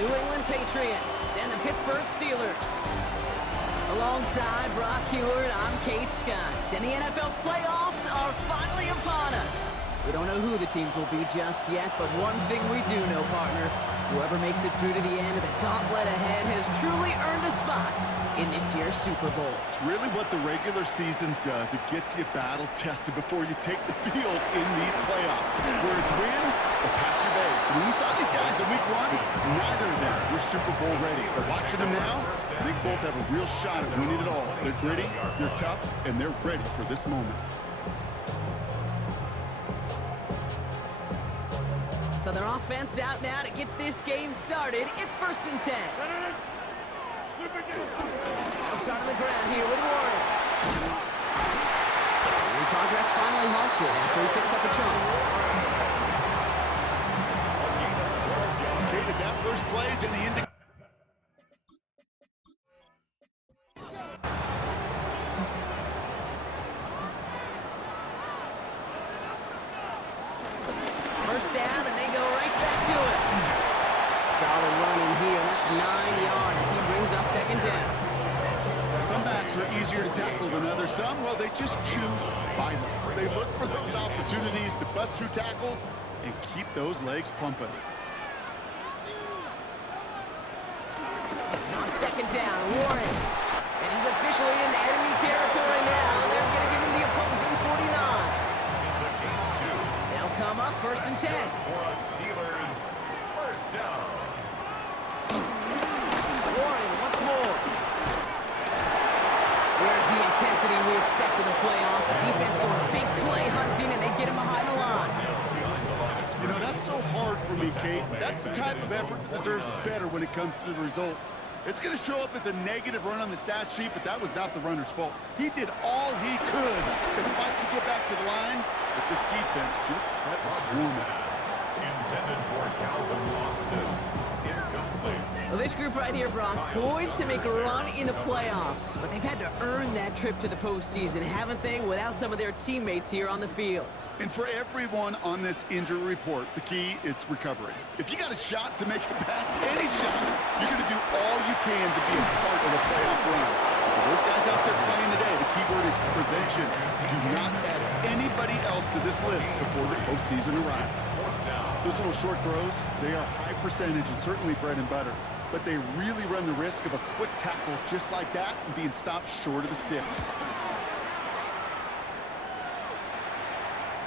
New England Patriots and the Pittsburgh Steelers. Alongside Brock Heward, I'm Kate Scott, and the NFL playoffs are finally upon us. We don't know who the teams will be just yet, but one thing we do know, partner, whoever makes it through to the end of the gauntlet ahead has truly earned a spot in this year's Super Bowl. It's really what the regular season does. It gets you battle-tested before you take the field in these playoffs. Where it's win or pack your bags. And when we saw these guys in week one, neither of them were Super Bowl ready. But watching them now, they both have a real shot at winning it all. They're gritty, they're tough, and they're ready for this moment. So their offense out now to get this game started. It's 1st and 10. They'll start on the ground here with Warren. And progress finally halted after he picks up a chunk. Kate, if that first play is in the end. First down, and they go right back to it. Solid running here. That's 9 yards as he brings up 2nd down. Some backs are easier to tackle than others. Some, well, they just choose violence. They look for those opportunities to bust through tackles and keep those legs pumping. On 2nd down, Warren. And he's officially in enemy territory now. They're going to give him the opposing 49. They'll come up 1st and 10. For a Steelers first down. Warren once more. Where's the intensity we expect in the playoffs? The defense going big play hunting, and they get him behind the line. You know, that's so hard for me, Kate. That's the type of effort that deserves better when it comes to the results. It's going to show up as a negative run on the stat sheet, but that was not the runner's fault. He did all he could to fight to get back to the line, but this defense just kept swarming. Intended for Calvin Austin. Incomplete. Well, this group right here, Brock, poised to make a run in the playoffs, but they've had to earn that trip to the postseason, haven't they, without some of their teammates here on the field? And for everyone on this injury report, the key is recovery. If you got a shot to make it back, any shot, you're going to do all you can to be a part of a playoff run. For those guys out there playing today, the key word is prevention. Do not add anybody else to this list before the postseason arrives. Those little short throws, they are high percentage and certainly bread and butter, but they really run the risk of a quick tackle just like that and being stopped short of the sticks.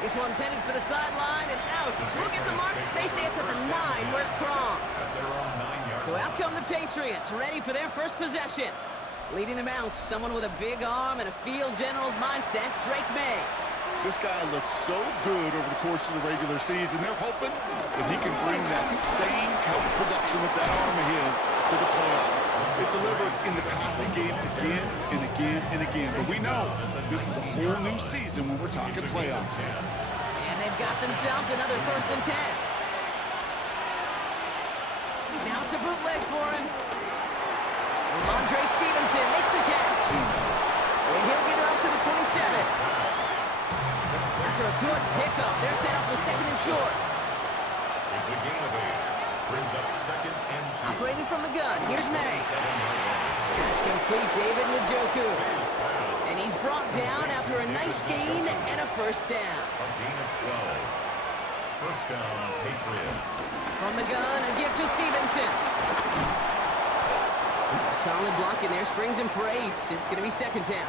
This one's headed for the sideline and out. Look at the mark. They say it's at the 9 where it crosses. So out come the Patriots, ready for their first possession. Leading them out, someone with a big arm and a field general's mindset, Drake May. This guy looks so good over the course of the regular season. They're hoping that he can bring that same kind of production with that arm of his to the playoffs. It delivered in the passing game again and again and again. But we know this is a whole new season when we're talking playoffs. And they've got themselves another 1st and 10. Now it's a bootleg for him. Andre Stevenson makes the catch. And he'll get it up to the 27. After a good pickup, they're set up for 2nd and short. It's a gain of 8. Brings up 2nd and 2. Operating from the gun, here's May. That's complete, David Njoku. And he's brought down after a nice gain and a 1st down. A gain of 12. First down, Patriots. From the gun, a gift to Stevenson. Solid block in there, springs him for 8. It's going to be 2nd down.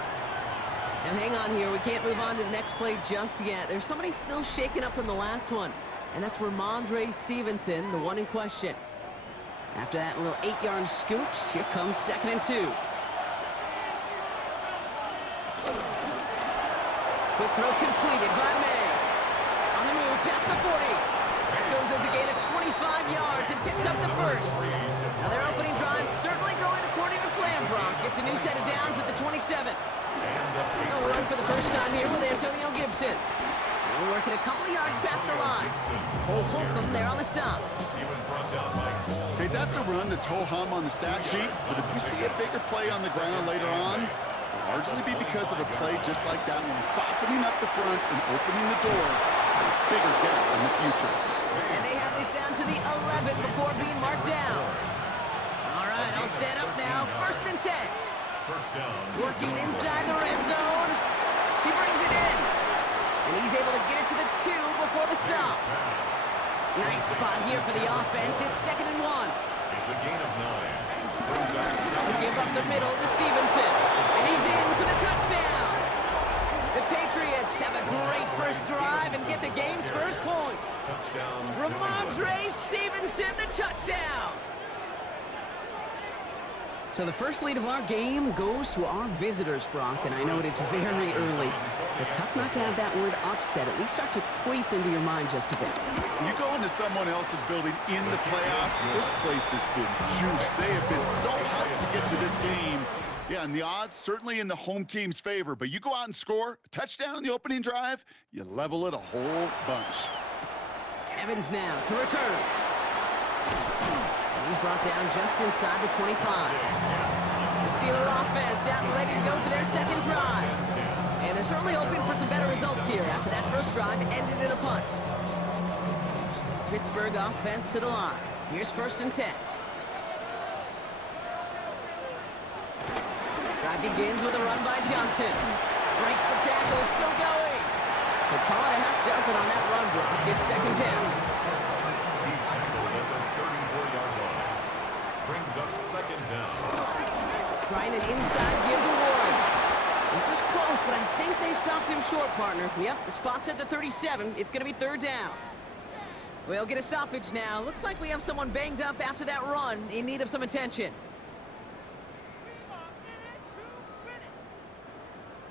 Now hang on here, we can't move on to the next play just yet. There's somebody still shaken up from the last one, and that's Ramondre Stevenson, the one in question. After that little 8-yard scoot, here comes 2nd and 2. Quick throw completed by May. On the move, past the 40. That goes as a gain of 25 yards and picks up the 1st. Now their opening drive certainly going according to plan, Brock. It's a new set of downs at the 27. A run for the first time here with Antonio Gibson. We're working a couple of yards past the line. Holcomb there on the stop. Okay, that's a run that's ho-hum on the stat sheet, but if you see a bigger play on the ground later on, it'll largely be because of a play just like that one, softening up the front and opening the door for a bigger gap in the future. And they have this down to the 11 before being marked down. right, all set up now. 1st and 10. First down. Working inside the red zone. He brings it in. And he's able to get it to the 2 before the stop. Nice spot here for the offense. It's 2nd and 1. It's a gain of 9. Brings up second. They give up the middle to Stevenson. And he's in for the touchdown. The Patriots have a great first drive and get the game's first points. Touchdown. Ramondre Stevenson, the touchdown. So the first lead of our game goes to our visitors, Brock, and I know it is very early, but tough not to have that word upset at least start to creep into your mind just a bit. You go into someone else's building in the playoffs, this place has been juiced. They have been so hyped to get to this game. Yeah, and the odds certainly in the home team's favor, but you go out and score a touchdown in the opening drive, you level it a whole bunch. Evans now to return. And he's brought down just inside the 25. The Steeler offense out and ready to go for their second drive. And they're certainly hoping for some better results here after that first drive ended in a punt. Pittsburgh offense to the line. Here's 1st and 10. Drive begins with a run by Johnson. Breaks the tackle, still going. So call it a half dozen on that run block. It's 2nd down. He's tackled at the 34-yard line. Brings up 2nd down. Trying an inside give to Warren. This is close, but I think they stopped him short, partner. Yep, the spot's at the 37. It's going to be 3rd down. We'll get a stoppage now. Looks like we have someone banged up after that run in need of some attention.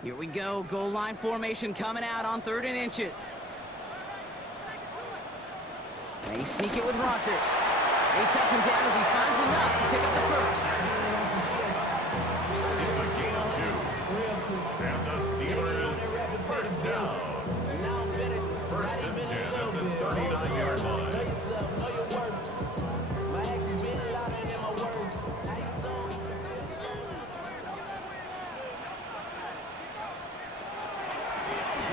Here we go. Goal line formation coming out on 3rd and inches. They sneak it with Rodgers. They touch him down as he finds enough to pick up the first. It's a gain of 2. And the Steelers, first down. 1st and 10 at the 39-yard line.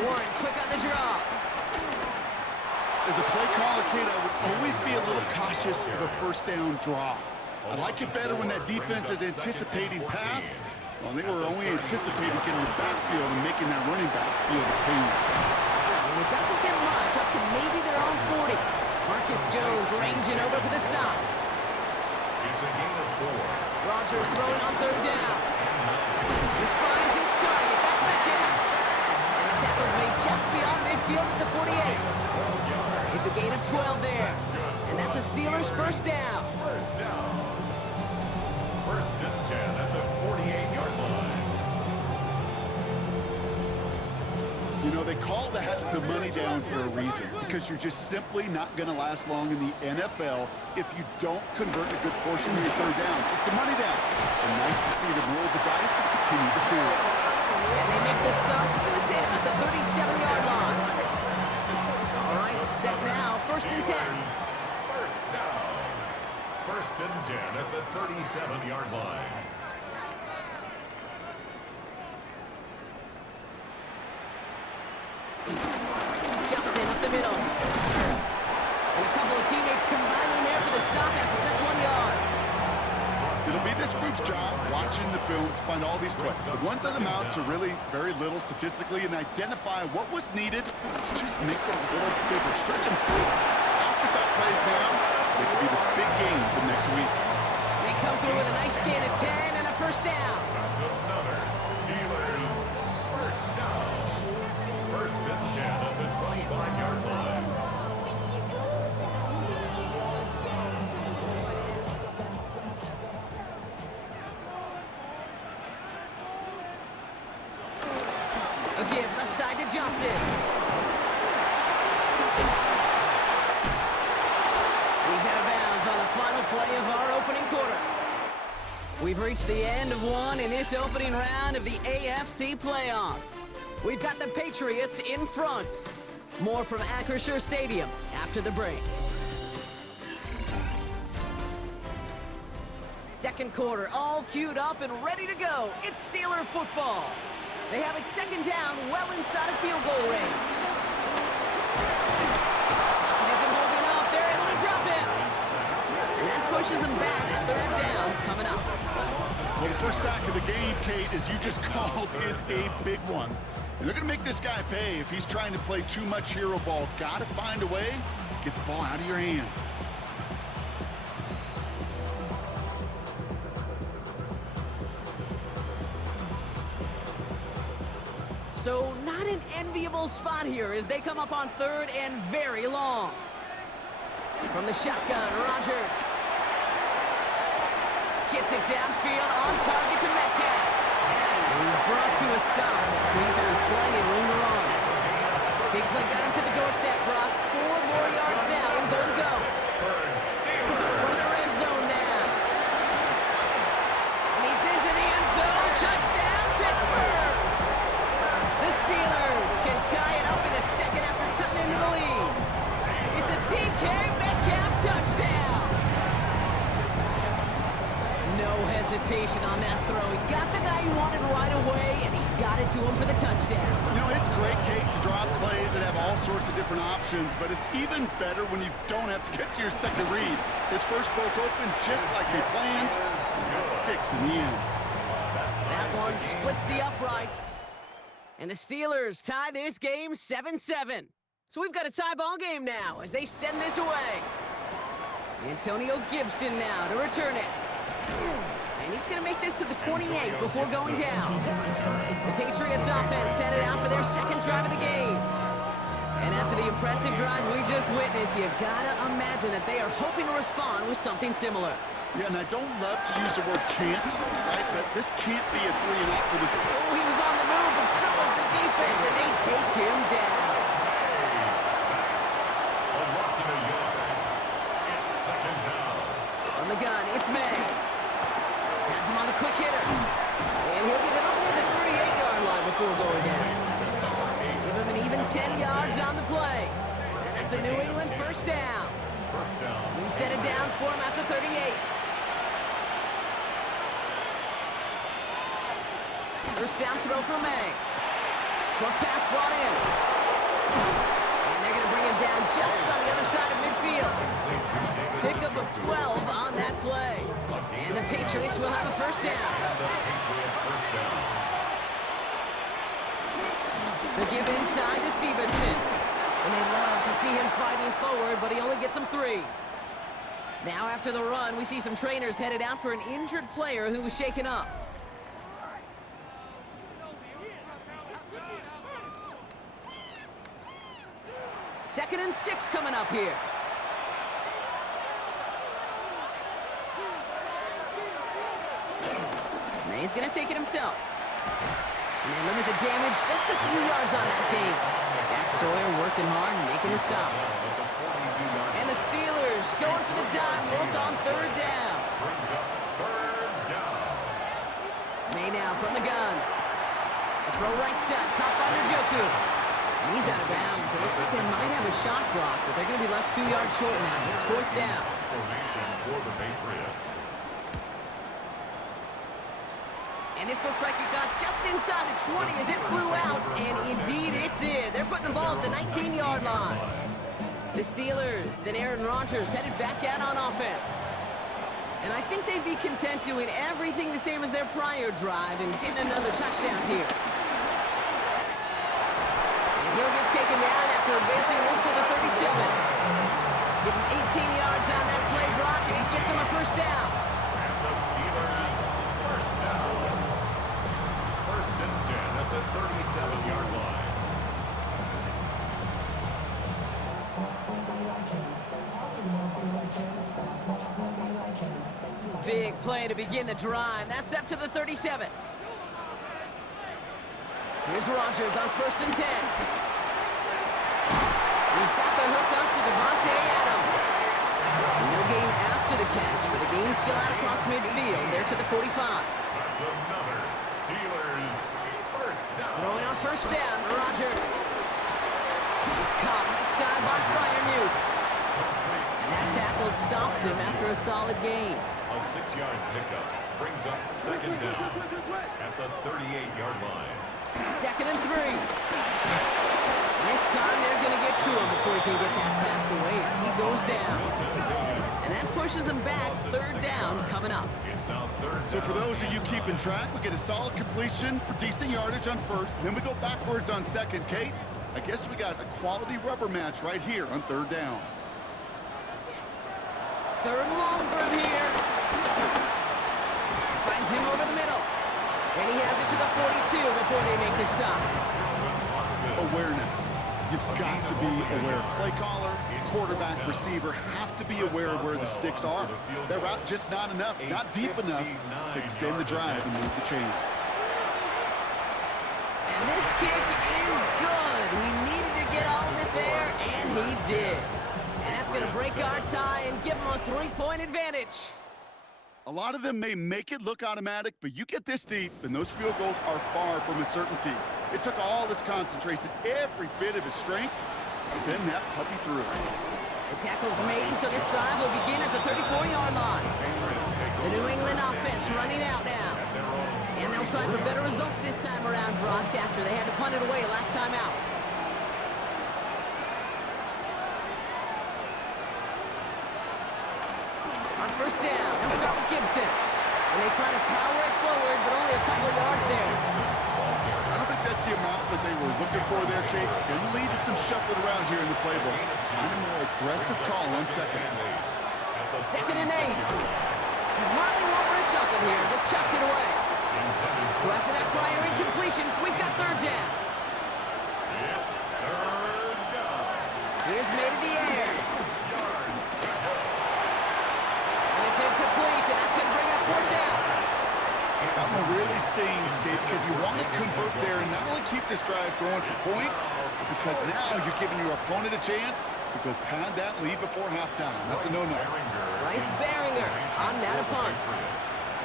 Warren quick on the draw. As a play caller, Kate, I would always be a little cautious of a 1st down draw. I like it better when that defense is anticipating pass. Well, they were only anticipating getting the backfield and making that running back feel the pain. And it doesn't get much, up to maybe their own 40. Marcus Jones ranging over for the stop. It's a gain of 4. Rodgers throwing on 3rd down. This finds its target. That's Metcalf. And the tackle's made just beyond midfield at the 48. It's a gain of 12 there. And that's a Steelers' 1st down. First down. 1st and 10 at the 48-yard line. You know, they call that the money down for a reason, because you're just simply not going to last long in the NFL if you don't convert a good portion of your 3rd down. It's a money down. And nice to see them roll the dice and continue the series. And they make the stop. We're going to say at the 37-yard line. All right, set now. 1st and 10. First down. 1st and 10 at the 37-yard line. Johnson up the middle. And a couple of teammates combining there for the stop after just 1 yard. It'll be this group's job watching the film to find all these plays. The ones that amount to really very little statistically and identify what was needed to just make them a little bigger. Stretch them free. Afterthought plays now, they could be the big gains in next week. They come through with a nice gain of 10 and a 1st down. That's another Steelers first down. 1st and 10 at the 25-yard line. A give left side to Johnson. And he's out of bounds on the final play of our opening quarter. We've reached the end of one in this opening round of the AFC playoffs. We've got the Patriots in front. More from Acrisure Stadium after the break. Second quarter, all queued up and ready to go. It's Steeler football. They have it 2nd down, well inside of field goal range. It isn't holding up. They're able to drop him. And that puts pushes them back. Third down coming up. Well, the first sack of the game, Kate, as you just called, is a big one. And they're going to make this guy pay if he's trying to play too much hero ball. Got to find a way to get the ball out of your hand. So not an enviable spot here as they come up on third and very long. From the shotgun, Rodgers gets it downfield on target to Metcalf. He's brought to a stop after he found plenty of room to run. Big play got him to the doorstep, Brock. 4 more yards now and goal to go. From the red zone now. And he's into the end zone. Touchdown, Pittsburgh! The Steelers can tie it up in the second after cutting into the lead. It's a DK Metcalf touchdown. No hesitation on that throw. He got the guy he wanted right away, and he got it to him for the touchdown. You know, it's great, Kate, to draw up plays and have all sorts of different options, but it's even better when you don't have to get to your second read. His first broke open just like they planned, and that's 6 in the end. That one splits the uprights. And the Steelers tie this game 7-7. So we've got a tie ball game now as they send this away. Antonio Gibson now to return it. And he's going to make this to the 28 before going down. The Patriots offense headed out for their second drive of the game. And after the impressive drive we just witnessed, you've got to imagine that they are hoping to respond with something similar. Yeah, and I don't love to use the word can't, right? But this can't be a 3-and-out for this. Oh, he was on the move, but so was the defense, and they take him down. A loss of a yard. It's second down. On the gun, it's May. Has him on the quick hitter. And he'll get it up near the 38-yard line before going down. Give him an even 10 yards on the play. And that's a New England first down. First down. New set of downs for him at the 38. First down throw for May. Short pass brought in. And they're going to bring him down just on the other side of midfield. Pickup of 12 on that play. And the Patriots will have a first down. The give inside to Stevenson. And they love to see him fighting forward, but he only gets them 3. Now after the run, we see some trainers headed out for an injured player who was shaken up. Second and 6 coming up here. May's going to take it himself. And they limit the damage just a few yards on that game. Jack Sawyer working hard and making a stop. And the Steelers going for the dime look on third down. May now from the gun. A throw right side, caught by Njoku. And he's out of bounds. It looks like they might have a shot block, but they're going to be left 2 yards short now. It's fourth down. Formation for the Patriots. And this looks like it got just inside the 20 as it flew out, and indeed it did. They're putting the ball at the 19-yard line. The Steelers and Aaron Rodgers headed back out on offense. And I think they'd be content doing everything the same as their prior drive and getting another touchdown here. And he'll get taken down after advancing this to the 37. Give him 18 yards on that play, Brock, and it gets him a first down. And the Steelers, first down. First and 10 at the 37-yard line. Big play to begin the drive. That's up to the 37. Here's Rodgers on first and 10. He's got the hook up to Devontae Adams. And no gain after the catch, but the gain's still out across midfield. They're to the 45. That's another Steelers first down. Throwing on first down, Rodgers. It's caught right side by Freiermuth. And that tackle stops him after a solid gain. A 6-yard pickup brings up second down at the 38-yard line. Second and 3. And this time they're going to get to him before he can get that pass away as he goes down. And And that pushes them back. Third down coming up. It's now third down. So for those of you keeping track, we get a solid completion for decent yardage on first, and then we go backwards on second. Kate, I guess we got a quality rubber match right here on third down. Third and long for him here. Finds him over the middle. And he has it to the 42 before they make the stop. Awareness. You've got to be aware. Play caller, quarterback, receiver have to be aware of where the sticks are. That route just not enough, not deep enough to extend the drive and move the chains. And this kick is good. He needed to get all of it there, and he did. And that's going to break our tie and give him a 3-point advantage. A lot of them may make it look automatic, but you get this deep, and those field goals are far from a certainty. It took all his concentration, every bit of his strength, to send that puppy through. The tackle's made, so this drive will begin at the 34-yard line. The New England offense running out now. And they'll try for better results this time around, Brock, after they had to punt it away last time out. On first down, they'll start with Gibson. And they try to power it forward, but only a couple of yards there. I don't think that's the amount that they were looking for there, Kate. Going to lead to some shuffling around here in the playbook. Kind of more aggressive call on second. Second and 8. He's Marley won't risk something here. Just chucks it away. So after that prior incompletion, we've got third down. Here's made in the air. And it's incomplete, and that's going to bring up fourth down. That one really stings, Kate, because you want to convert there and not only keep this drive going for points, but because now you're giving your opponent a chance to go pad that lead before halftime. That's a no-no. Bryce Baringer on that a punt.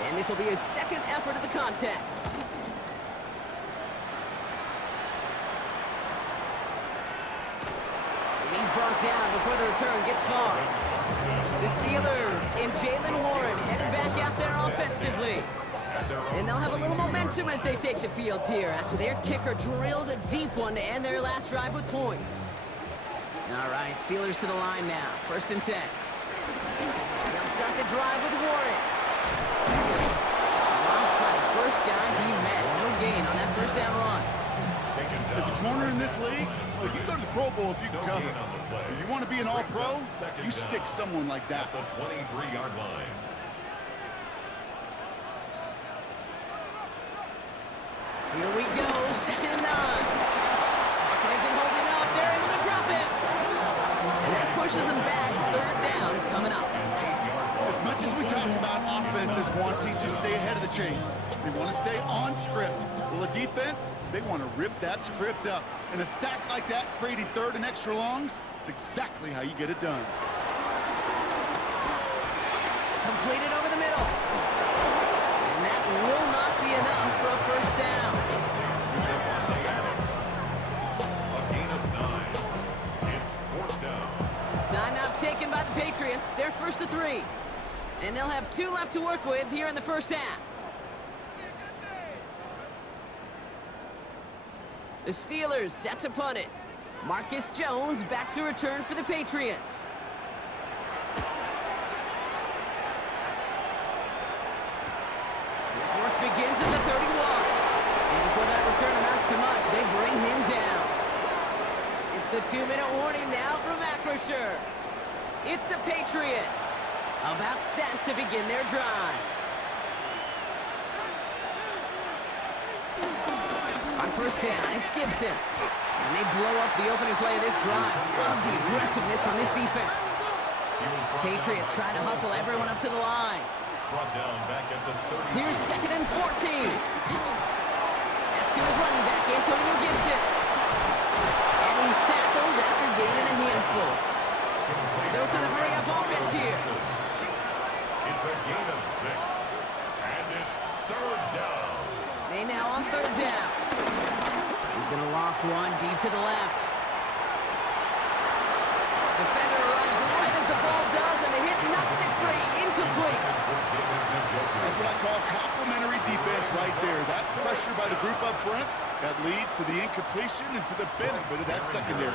And this will be his second effort of the contest. And he's brought down before the return gets far. The Steelers and Jalen Warren headed back out there offensively. And they'll have a little momentum as they take the field here after their kicker drilled a deep one to end their last drive with points. All right, Steelers to the line now. First and 10. They'll start the drive with Warren. Dropped by the first guy he met. No gain on that first down run. As a corner in this league, well, you go to the Pro Bowl if you can cover. If you want to be an all-pro, you stick someone like that. The 23-yard line. Here we go, second and 9. Hawkins isn't holding up. They're able to drop it. And that pushes them back. Third down coming up. As much as we talk about offenses wanting to stay ahead of the chains, they want to stay on script. Well, the defense, they want to rip that script up. And a sack like that, creating third and extra longs, it's exactly how you get it done. Completed over the middle. And that will not be enough for a first down. A gain of 9. It's fourth down. Timeout taken by the Patriots. They're first to 3. And they'll have 2 left to work with here in the first half. The Steelers set to punt it. Marcus Jones back to return for the Patriots. His work begins at the 31. And before that return amounts to much, they bring him down. It's the 2-minute warning now from Acrisure. It's the Patriots, about set to begin their drive. On first down, it's Gibson. And they blow up the opening play of this drive. Love the aggressiveness from this defense. Patriots trying to hustle everyone up to the line. Brought down back at the 30. Here's second and 14. That's to his running back, Antonio Gibson. And he's tackled after gaining a handful. Those are the hurry-up offense here. It's a gain of 6. And it's third down. They now on third down. He's going to loft one deep to the left. Defender arrives right as the ball does, and the hit knocks it free. Incomplete. That's what I call complementary defense right there. That pressure by the group up front, that leads to the incompletion and to the benefit of that secondary.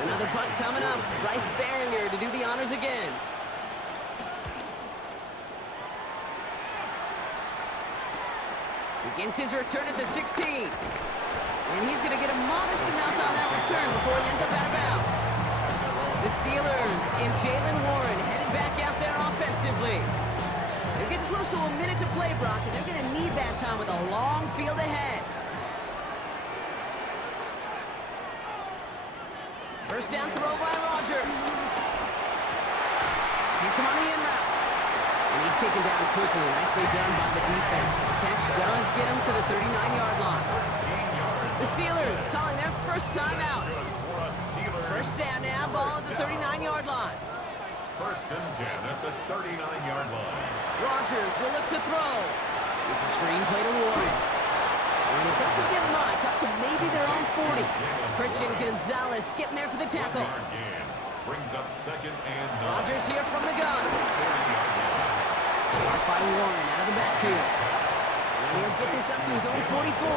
Another punt coming up. Bryce Baringer to do the honors again. Begins his return at the 16. And he's going to get a modest amount on that return before he ends up out of bounds. The Steelers and Jalen Warren headed back out there offensively. They're getting close to a minute to play, Brock, and they're going to need that time with a long field ahead. First down throw by Rodgers. Gets him on the in route. And he's taken down quickly. Nicely done by the defense. The catch does get him to the 39-yard line. The Steelers calling their first timeout. First down now, ball at the 39-yard line. First and 10 at the 39-yard line. Rodgers will look to throw. It's a screen play to Warren. And it doesn't get much, up to maybe their own 40. Christian Gonzalez getting there for the tackle. Brings up second and 9. Rodgers here from the gun. Blocked by Warren out of the backfield. And he'll get this up to his own 44.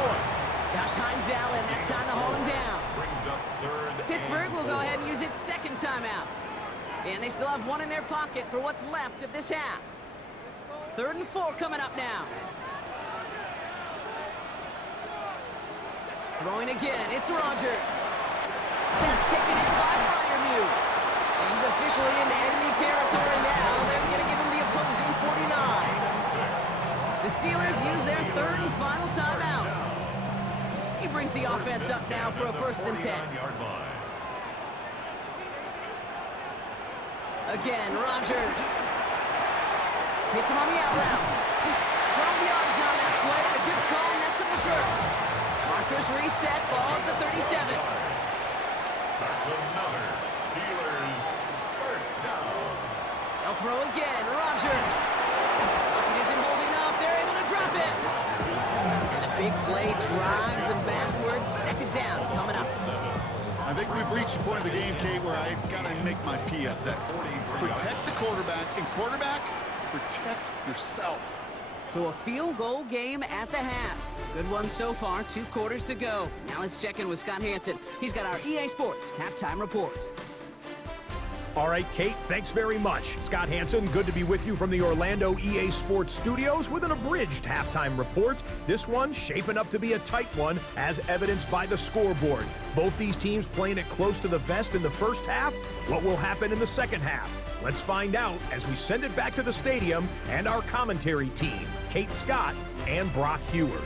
Josh Hines Allen, that time to haul him down. Brings up third. Pittsburgh will go ahead and use its second timeout. And they still have one in their pocket for what's left of this half. 3rd and 4 coming up now. Throwing again, it's Rodgers. Pass taken in by Freiermuth. And he's officially into enemy territory now. They're going to give him the opposing 49. The Steelers use their 3rd and final timeout. He brings the offense up now for a 1st and 10. Again, Rodgers. Hits him on the out route. 12 yards on that play. A good call, and that's up the first. Markers reset, ball at the 37. That's another Steelers first down. They'll throw again, Rodgers. Pocket isn't holding up. They're able to drop it. And the big play drives them backwards. 2nd down coming up. I think we've reached the point of the game, Kate, where I got to make my PSA. Protect the quarterback, and quarterback, protect yourself. So a field goal game at the half. Good one so far, 2 quarters to go. Now let's check in with Scott Hansen. He's got our EA Sports halftime report. All right, Kate, thanks very much. Scott Hansen, good to be with you from the Orlando EA Sports Studios with an abridged halftime report. This one shaping up to be a tight one, as evidenced by the scoreboard. Both these teams playing it close to the vest in the first half. What will happen in the second half? Let's find out as we send it back to the stadium and our commentary team, Kate Scott and Brock Hewer.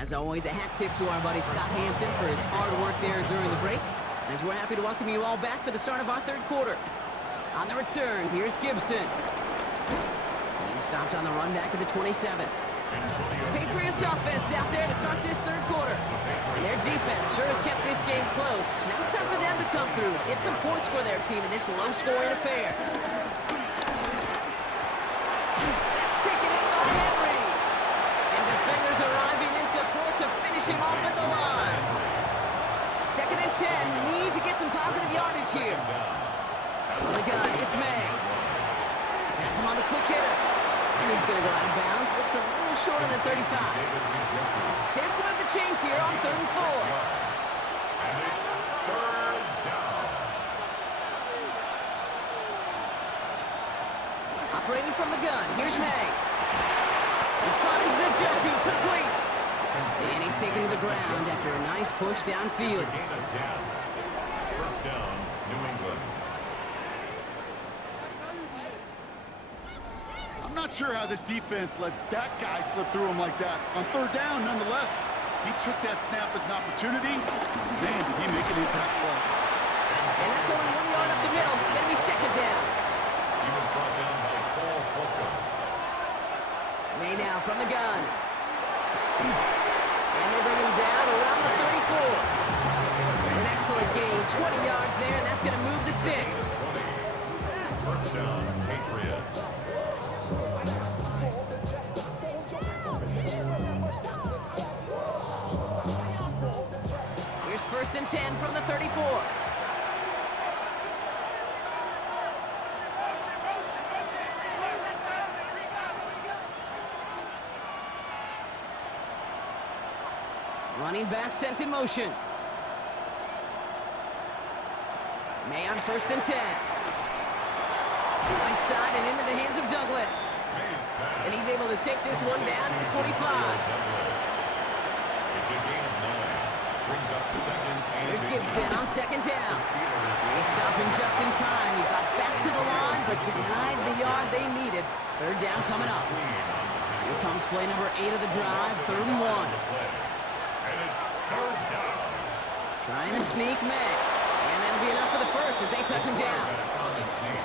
As always, a hat tip to our buddy Scott Hansen for his hard work there during the break, as we're happy to welcome you all back for the start of our 3rd quarter. On the return, here's Gibson. He's stopped on the run back at the 27. Patriots offense out there to start this 3rd quarter. And their defense sure has kept this game close. Now it's time for them to come through, get some points for their team in this low-scoring affair. That's taken in by Henry. And defenders arriving in support to finish him off at the line. 2nd and 10, need to get some positive yardage here. On the gun, it's May. That's him on the quick hitter. And he's going to go out of bounds. Looks a little short on the 35. Chance to move the chains here on 3rd and 4. And it's 3rd down. Operating from the gun, here's May. He finds Njoku, complete. And he's taken to the ground after a nice push downfield. It's a gain of 10. First down, New England. I'm not sure how this defense let that guy slip through him like that. On 3rd down, nonetheless, he took that snap as an opportunity. Man, did he make an impact play. And that's only 1 yard up the middle. Gonna be 2nd down. He was brought down by Paul Holcomb. May now from the gun. And they bring him down around the 34. An excellent gain, 20 yards there, and that's gonna move the sticks. 20. First down, Patriots. Here's 1st and 10 from the 34. Running back sent in motion. May on 1st and 10. Right side and into the hands of Douglas. And he's able to take this one down to the 25. It's a gain of 9. Brings up second and Here's Gibson on second down. They stop him just in time. He got back to the line, but denied the yard they needed. Third down coming up. Here comes play number 8 of the drive, 3rd and 1. And it's 3rd down. Trying to sneak May. And that'll be enough for the first as they touch him down. On the sneak.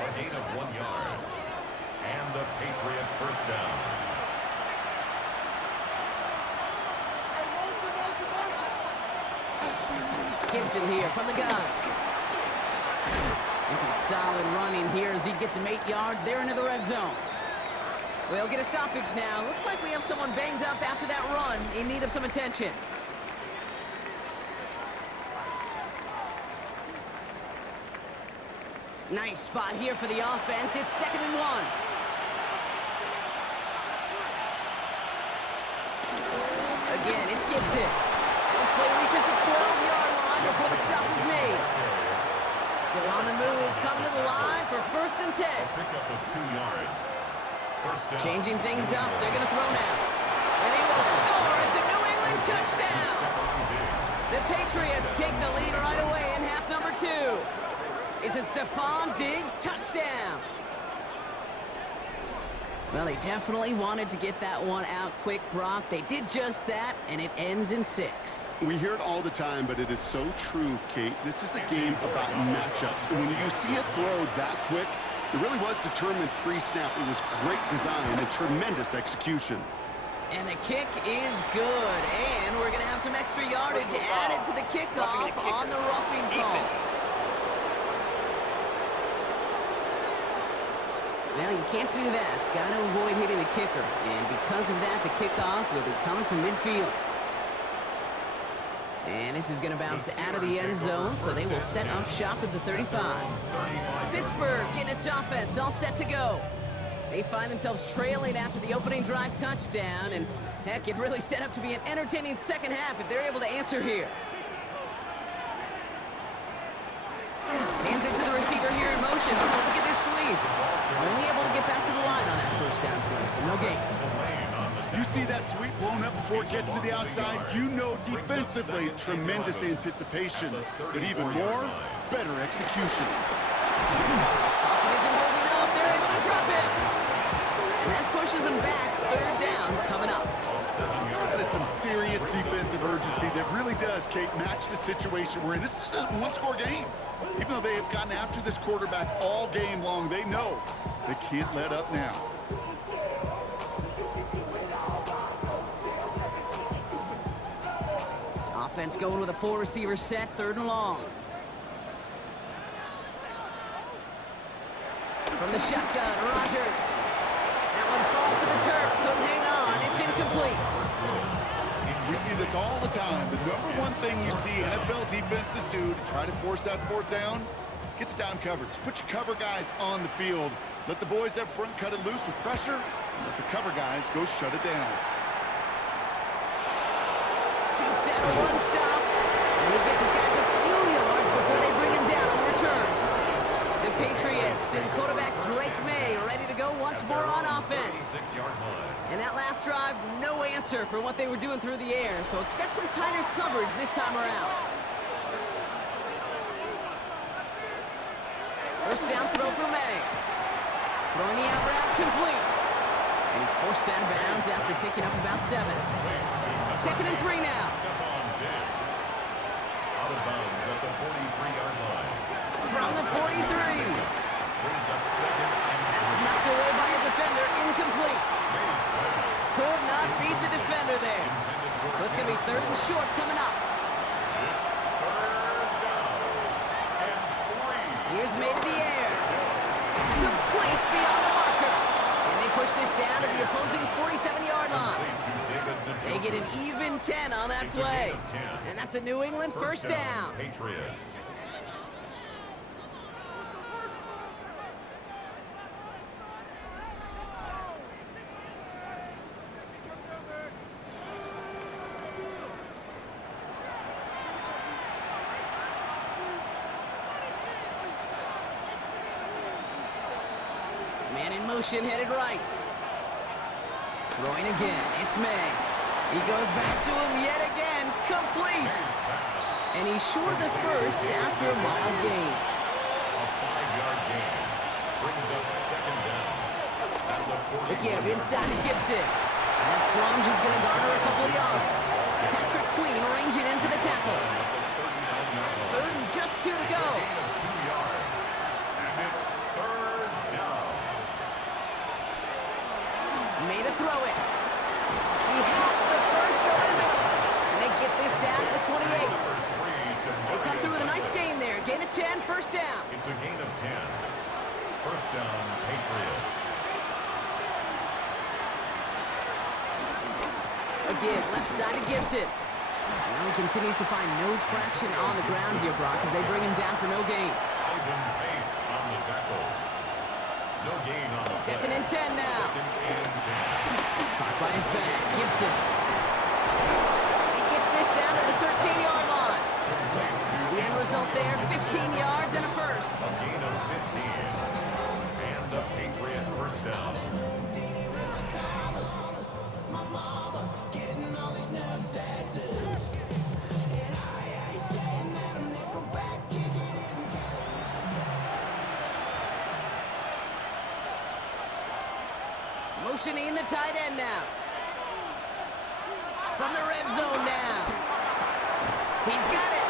A gain of 1 yard. And the Patriot first down. Gibson here from the gun. And some solid running here as he gets him 8 yards there into the red zone. We'll get a stoppage now. Looks like we have someone banged up after that run in need of some attention. Nice spot here for the offense. It's 2nd and 1. Again, it's Gibson. And this play reaches the 12-yard line before the stop is made. Still on the move, coming to the line for 1st and 10. Pickup of 2 yards. First down. Changing things up, they're going to throw now. And they will score. It's a New England touchdown. The Patriots take the lead right away in half number 2. It's a Stephon Diggs touchdown. Well, they definitely wanted to get that one out quick, Brock. They did just that, and it ends in 6. We hear it all the time, but it is so true, Kate. This is a game about matchups. And when you see a throw that quick, it really was determined pre-snap. It was great design and tremendous execution. And the kick is good. And we're going to have some extra yardage added to the kickoff on the roughing call. Well, you can't do that. Got to avoid hitting the kicker. And because of that, the kickoff will be coming from midfield. And this is going to bounce out of the end zone, so they will set up shop at the 35. Pittsburgh getting its offense all set to go. They find themselves trailing after the opening drive touchdown, and heck, it really set up to be an entertaining second half if they're able to answer here. Hands it to the receiver here in motion. Oh, look at this sweep. Only able to get back to the line on that first down play, so no gain. You see that sweep blown up before it gets to the outside, you know defensively, tremendous anticipation, but even more, better execution. Pocket isn't holding up. They're able to drop it. And that pushes them back. 3rd down coming up. That is some serious defensive urgency that really does, Kate, match the situation we're in. This is a one-score game. Even though they have gotten after this quarterback all game long, they know they can't let up now. Offense going with a 4-receiver set, 3rd and long. From the shotgun, Rodgers. That one falls to the turf, couldn't hang on. It's incomplete. We see this all the time. The number one thing you see NFL defenses do to try to force that 4th down, gets down coverage. Put your cover guys on the field. Let the boys up front cut it loose with pressure, and let the cover guys go shut it down. Takes out a run stop. And he gets his guys a few yards before they bring him down on the return. The Patriots and quarterback Drake May ready to go once more on offense. 6-yard line. And that last drive, no answer for what they were doing through the air, so expect some tighter coverage this time around. First down throw for May. Throwing the out route complete. And he's forced out of bounds after picking up about 7. 2nd and 3 now. Stephon Diggs. Out of bounds at the 43-yard line. From the 43. Brings up 2nd and That's knocked away by a defender, incomplete. Could not beat the defender there. So it's going to be 3rd and short coming up. It's 3rd down and 3. Here's May to the air. Complete beyond the marker. And they push this down to the opposing 47-yard line. They get an even 10 on that play. And that's a New England first down. Patriots. In motion, headed right. Throwing again, it's May. He goes back to him yet again, complete. And he's short of the first after a mild gain. A 5-yard gain brings up second down. At the 40. Again, inside to Gibson. And that plunge is going to garner a couple of yards. Patrick Queen ranging in for the tackle. Third and just 2 to go. Gain of 2 yards. And it's third down. Made a throw it. He has the first over the middle. And they get this down to the 28. They come through with a nice gain there. Gain of 10, first down. It's a gain of 10. First down, Patriots. Again, left side to Gibson. Well, he continues to find no traction on the ground here, Brock, as they bring him down for no gain. Ivan Pace on the tackle. No gain on the Second play. and 10 now. Second and 10. Caught by his back, Gibson. He gets this down to the 13-yard line. The end result there, 15 yards and a first. A gain of 15. And the Patriot first down. Motioning the tight end now. From the red zone now. He's got it.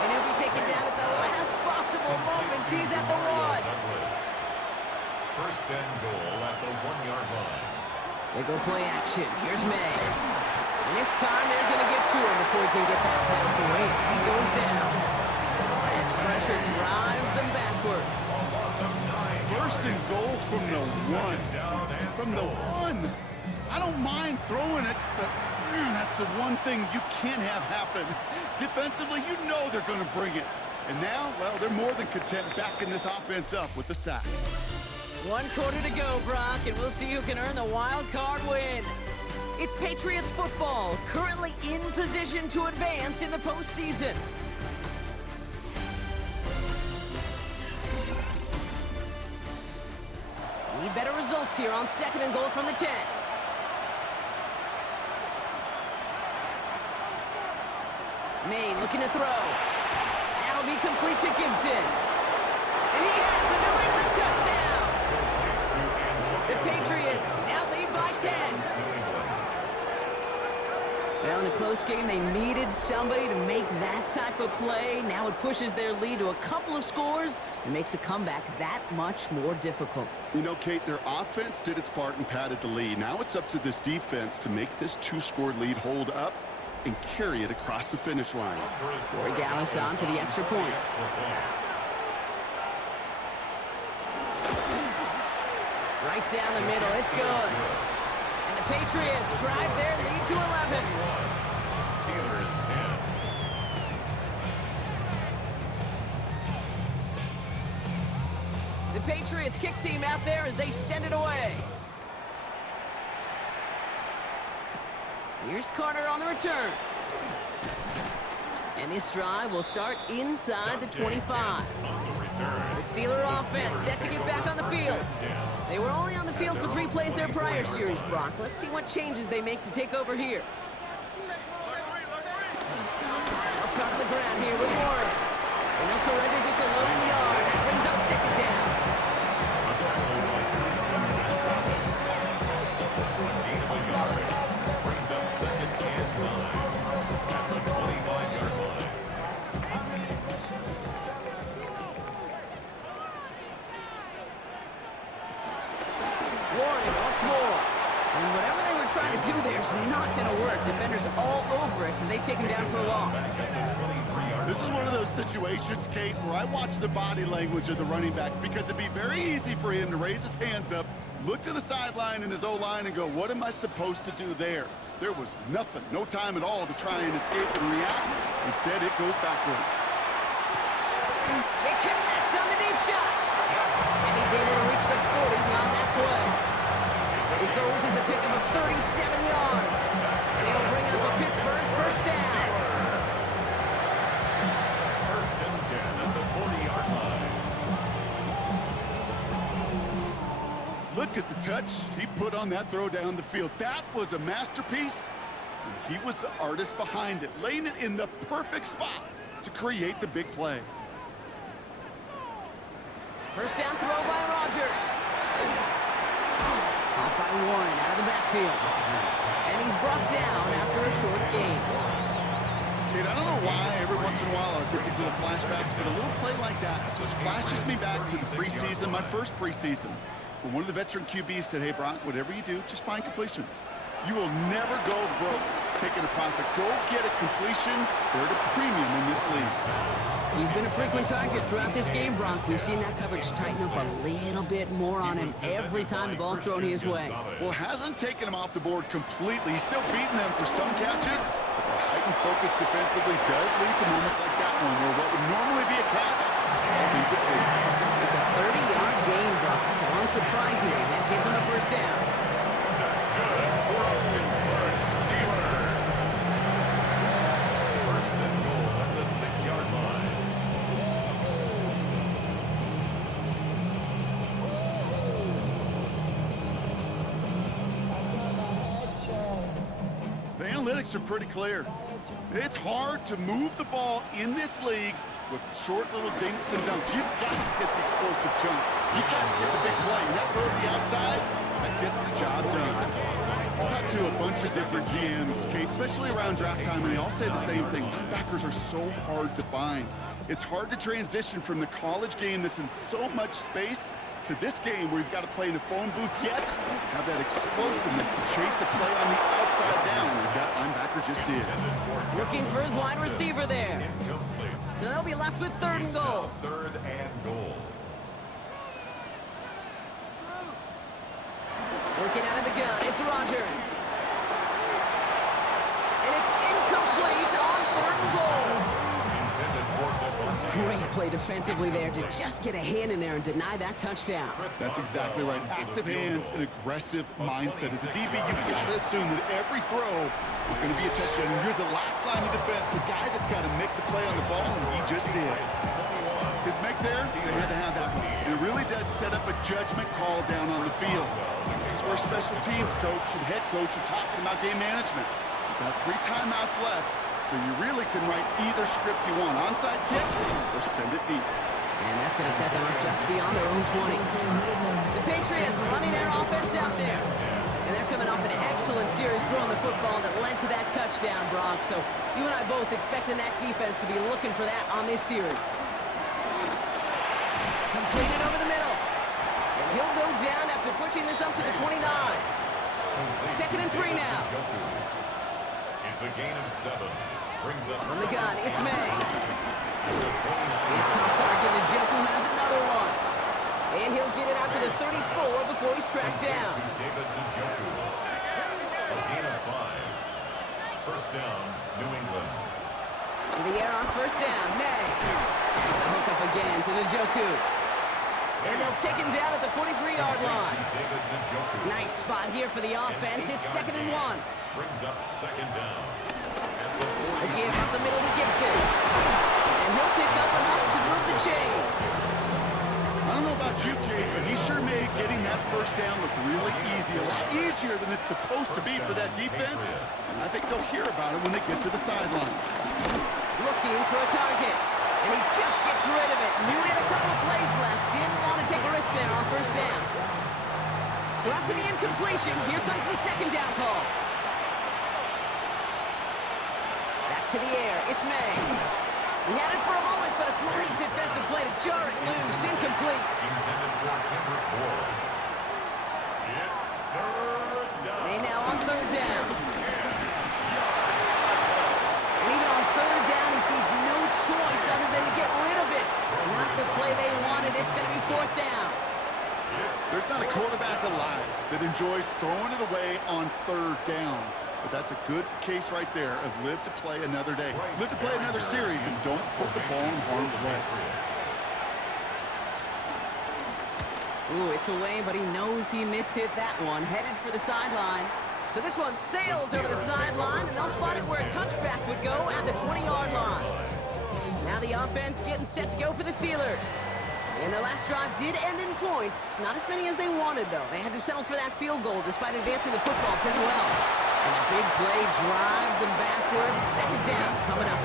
And he'll be taken down at the last possible moments. He's at the 1. First and goal at the 1-yard line. They go play action. Here's May. And this time they're going to get to him before he can get that pass away as he goes down. And the pressure drives them backwards. First and goal from the 1. From the 1. I don't mind throwing it, but that's the one thing you can't have happen. Defensively, you know they're going to bring it. And now, well, they're more than content backing this offense up with the sack. 1 quarter to go, Brock, and we'll see who can earn the wild card win. It's Patriots football, currently in position to advance in the postseason. Need better results here on second and goal from the 10. May looking to throw. That'll be complete to Gibson. And he has the New England touchdown. The Patriots now lead by 10. Well, in a close game, they needed somebody to make that type of play. Now it pushes their lead to a couple of scores and makes a comeback that much more difficult. You know, Kate, their offense did its part and padded the lead. Now it's up to this defense to make this 2-score lead hold up and carry it across the finish line. Corey Gallis on for the extra point. Right down the middle, it's good. And the Patriots drive their lead to 11. Steelers 10. The Patriots kick team out there as they send it away. Here's Carter on the return. And this drive will start inside the 25. The Steeler offense set to get back on the field. They were only on the field for 3 plays their prior series, Brock. Let's see what changes they make to take over here. They'll start on the ground here with Warren. And they'll surrender just a lone yard. That brings up second down. Brings up second and 9 at the 25-yard line. Warren once more. And whatever they were trying to do there is not going to work. Defenders all over it, and they take him down for a loss. This is one of those situations, Kate, where I watch the body language of the running back because it'd be very easy for him to raise his hands up, look to the sideline in his O-line and go, what am I supposed to do there? There was nothing, no time at all to try and escape and react. Instead, it goes backwards. They connect on the deep shot. And he's able to reach the 40 on that play. It goes as a pickup of 37 yards. And it'll bring up a Pittsburgh first down. First and 10 at the 40-yard line. Look look at the touch he put on that throw down the field. That was a masterpiece, and he was the artist behind it, laying it in the perfect spot to create the big play. First down throw by Rodgers. Caught by Warren out of the backfield. And he's brought down after a short gain. Kid, I don't know why every once in a while I get these little flashbacks, but a little play like that just flashes me back to the preseason, my first preseason, when one of the veteran QBs said, hey, Brock, whatever you do, just find completions. You will never go broke taking a profit. Go get a completion. They're at a premium in this league. He's been a frequent target throughout this game, Brock. We've seen that coverage tighten up a little bit more on him every time the ball's thrown his way. Well, hasn't taken him off the board completely. He's still beating them for some catches, but the heightened focus defensively does lead to moments like that one, where what would normally be a catch falls incomplete. It's a 30-yard gain, Brock, so unsurprisingly, that gives him a first down. That's good for a Pittsburgh Steeler. First and goal at the 6-yard line. The analytics are pretty clear. It's hard to move the ball in this league with short little dinks and dunks. You've got to get the explosive chunk. You've got to get the big play. And that throw to the outside, that gets the job done. I talked to a bunch of different GMs, Kate, especially around draft time, and they all say the same thing. Linebackers are so hard to find. It's hard to transition from the college game that's in so much space to this game where you've got to play in a phone booth, yet have that explosiveness to chase a play on the outside down, like that linebacker just did. Looking for his wide receiver there. So they'll be left with third and goal. Third and goal. Working out of the gun, it's Rodgers. And it's incomplete on third and goal. Great play defensively there to just get a hand in there and deny that touchdown. That's exactly right. Active hands and aggressive mindset. As a DB, you've got to assume that every throw is going to be a touchdown. And you're the last line of defense, the guy that's got to make the play on the ball, and he just did. His make there, they had to have that one. And it really does set up a judgment call down on the field. This is where special teams coach and head coach are talking about game management. You've got 3 timeouts left. So you really can write either script you want. Onside kick or send it deep. And that's going to set them up just beyond their own 20. The Patriots running their offense out there. And they're coming off an excellent series throwing the football that led to that touchdown, Brock. So you and I both expecting that defense to be looking for that on this series. Completed over the middle. And he'll go down after pushing this up to the 29. Second and 3 now. It's a gain of 7. Brings up on the gun, it's May. His top target, Njoku, has another one. And he'll get it out to the 34 before he's tracked down. David Njoku. A gain of 5. First down, New England. To the air on first down, May. There's the hook up again to Njoku. And they'll take him down at the 43-yard line. Nice spot here for the offense. It's 2nd and 1. Brings up second down. A give up the middle to Gibson. And he'll pick up enough to move the chains. I don't know about you, Kate, but he sure made getting that first down look really easy. A lot easier than it's supposed to be for that defense. And I think they'll hear about it when they get to the sidelines. Looking for a target. And he just gets rid of it. Knew he had a couple of plays left. Didn't want to take a risk there on first down. So after the incompletion, here comes the second down call. Back to the air. It's May. He had it for a moment, but a great defensive play to jar it loose. Incomplete. May now on third down. And even on third down, he sees no choice other than to get rid of it. Not the play they wanted. It's going to be fourth down. There's not a quarterback alive that enjoys throwing it away on third down. But that's a good case right there of live to play another day. Live to play another series and don't put the ball in harm's way. Ooh, it's away, but he knows he mishit that one. Headed for the sideline. So this one sails over the sideline, and they'll spot it where a touchback would go at the 20-yard line. Now the offense getting set to go for the Steelers. And their last drive did end in points. Not as many as they wanted, though. They had to settle for that field goal despite advancing the football pretty well. And a big play drives them backwards. Second down coming up.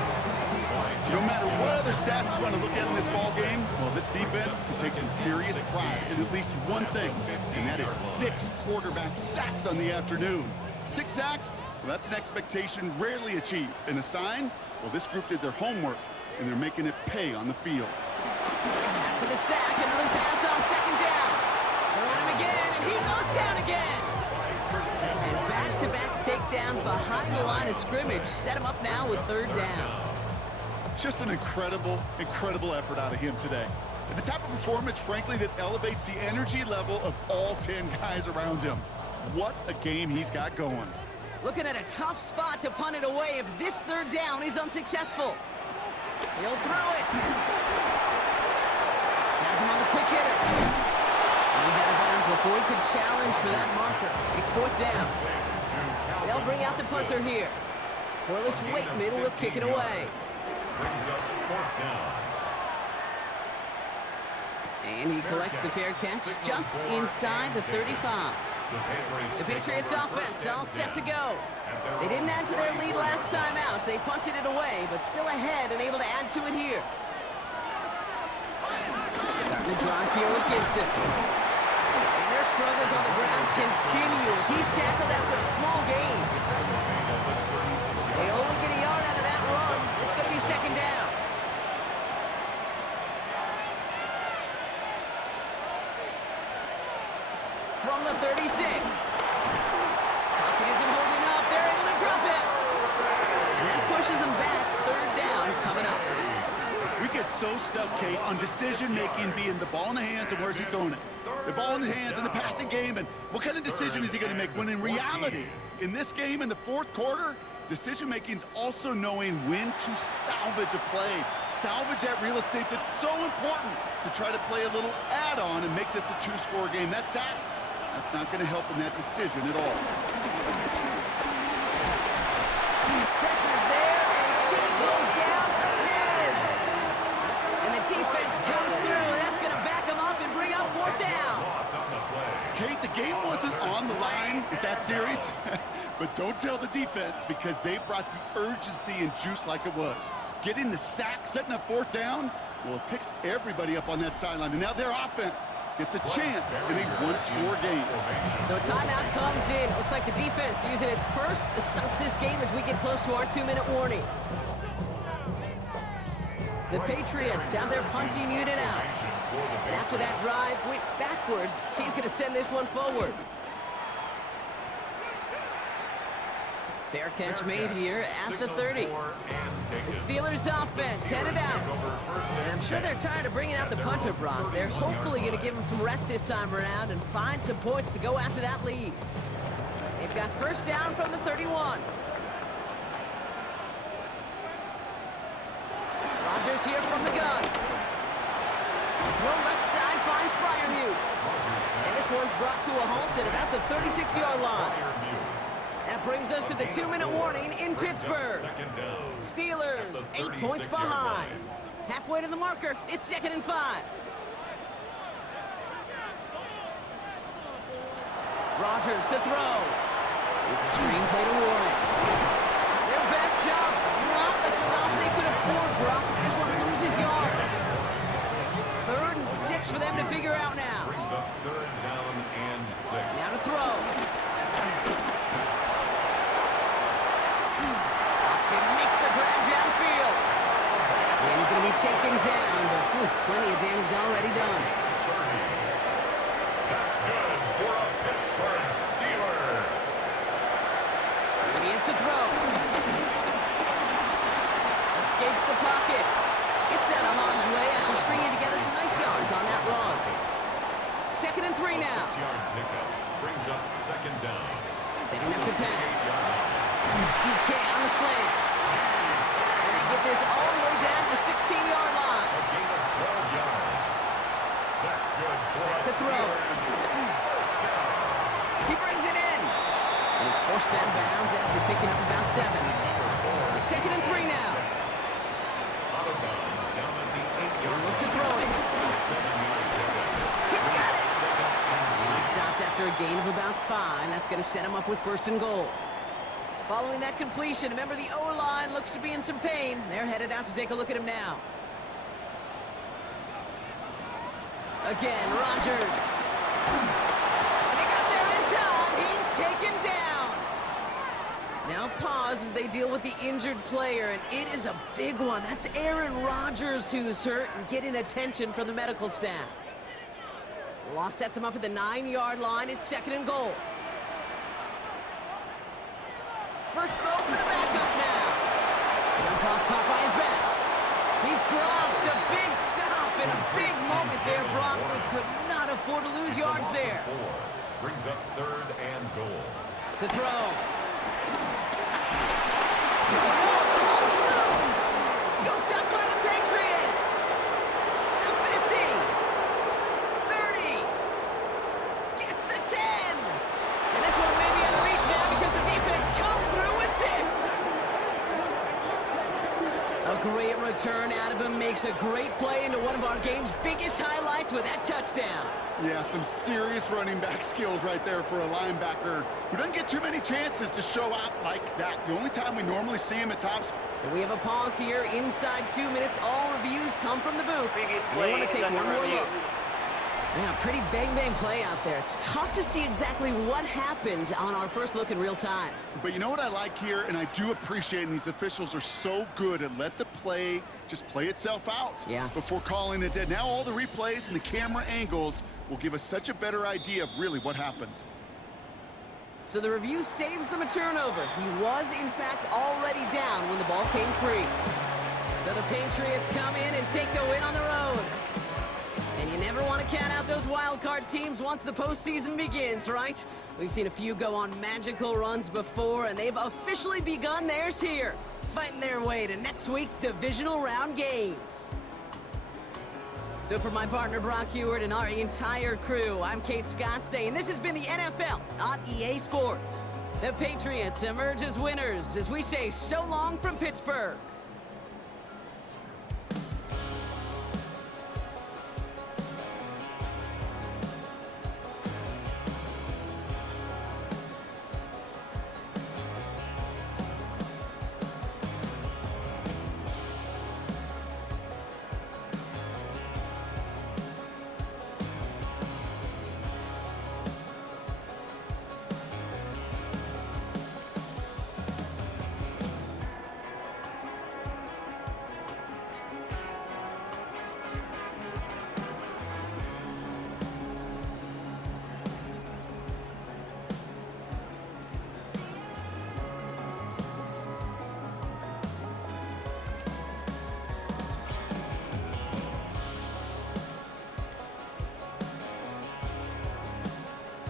No matter what other stats you want to look at in this ball game, well, this defense can take some serious pride in at least one thing, and that is 6 quarterback sacks on the afternoon. 6 sacks, well, that's an expectation rarely achieved. And a sign, well, this group did their homework, and they're making it pay on the field. After the sack, another pass on second down. They're on him again, and he goes down again. And back-to-back takedowns behind the line of scrimmage set him up now with third down. Just an incredible, incredible effort out of him today. And the type of performance, frankly, that elevates the energy level of all 10 guys around him. What a game he's got going. Looking at a tough spot to punt it away if this third down is unsuccessful. He'll throw it. Has him on the quick hitter. And he's out of bounds before he could challenge for that marker. It's fourth down. They'll bring out the punter here. Corliss Waitman will kick it away. Brings up fourth down. And he collects the fair catch just inside the 35. The Patriots offense all set to go. They didn't add to their lead last time out, so they punted it away, but still ahead and able to add to it here. Starting the drive here with Gibson. And their struggles on the ground continue as he's tackled after a small gain. They only get a yard out of that run. It's going to be second down. From the 36. Pocket isn't holding up. They're able to drop it. And that pushes them back. Third down coming up. We get so stuck, Kate, on decision-making being the ball in the hands and where's he throwing it. The ball in the hands in the passing game, and what kind of decision is he going to make? When in reality, in this game, in the fourth quarter, decision-making is also knowing when to salvage a play. Salvage that real estate that's so important to try to play a little add-on and make this a 2-score game. That sack, that's not going to help in that decision at all. Pressure's there, and he goes down again. And the defense comes through. That's going to back him up and bring up fourth down. Kate, the game wasn't on the line with that series, but don't tell the defense because they brought the urgency and juice like it was. Getting the sack, setting up fourth down, well, it picks everybody up on that sideline. And now their offense gets a chance in a 1-score game. So a timeout comes in. Looks like the defense using its first stops this game as we get close to our 2-minute warning. The Patriots have their punting unit out. And after that drive went backwards, he's going to send this one forward. Fair catch made here at the 30. The Steelers offense headed out. And I'm sure they're tired of bringing out the punter, Brock. They're hopefully going to give him some rest this time around and find some points to go after that lead. They've got first down from the 31. Rodgers here from the gun. Throw left side finds Freiermuth. And this one's brought to a halt at about the 36-yard line. That brings us to the 2-minute warning in Pittsburgh. Steelers 8 points behind. Halfway to the marker, it's 2nd and 5. Rodgers to throw. It's a screenplay to Warren. They're backed up. Not a stop they could afford, Brock, as this one loses yards. 3rd and 6 for them to figure out now. Brings up 3rd down and 6. Now to throw. Austin makes the grab downfield. And he's going to be taken down, but plenty of damage already done. 30. That's good for a Pittsburgh Steeler. Here he is to throw. Escapes the pocket. Gets out of harm's way after stringing together some nice yards on that run. 2nd and 3 now. 6-yard pickup brings up 2nd down. Setting up to pass. It's DK on the slant. And they get this all the way down to the 16-yard line. A gain of 12 yards. That's good for Back to throw. first down. He brings it in. And he's forced out of bounds after picking up about 7. 2nd and 3 now. Out of bounds down at the 8-yard Look to throw it. 7-yard after a gain of about 5. That's going to set him up with 1st and goal. Following that completion, remember the O-line looks to be in some pain. They're headed out to take a look at him now. Again, Rodgers. And he got there in time. He's taken down. Now pause as they deal with the injured player, and it is a big one. That's Aaron Rodgers who's hurt and getting attention from the medical staff. The loss sets him up at the 9-yard line. It's 2nd and goal. First throw for the backup now. Dump-off caught by his back. He's dropped. A big stop and a big moment there. Broccoli could not afford to lose yards there. Brings up 3rd and goal. To throw. Oh, no, the ball is loose. Scooped up by the Patriots. The 50. 30. Gets the 10. And this one may be out of reach now because the defense comes through with 6. A great return out of him, makes a great play into one of our game's biggest highlights with that touchdown. Yeah, some serious running back skills right there for a linebacker who doesn't get too many chances to show out like that. The only time we normally see him at top speed. So we have a pause here. Inside 2 minutes, all reviews come from the booth. We want to take one more look. Yeah, pretty bang-bang play out there. It's tough to see exactly what happened on our first look in real time. But you know what I like here, and I do appreciate, and these officials are so good at let the play just play itself out before calling it dead. Now all the replays and the camera angles will give us such a better idea of really what happened. So the review saves them a turnover. He was, in fact, already down when the ball came free. So the Patriots come in and take the win on the road. And you never want to count out those wild card teams once the postseason begins, right? We've seen a few go on magical runs before, and they've officially begun theirs here, fighting their way to next week's divisional round games. So for my partner Brock Ewart and our entire crew, I'm Kate Scott saying this has been the NFL on EA Sports. The Patriots emerge as winners as we say so long from Pittsburgh.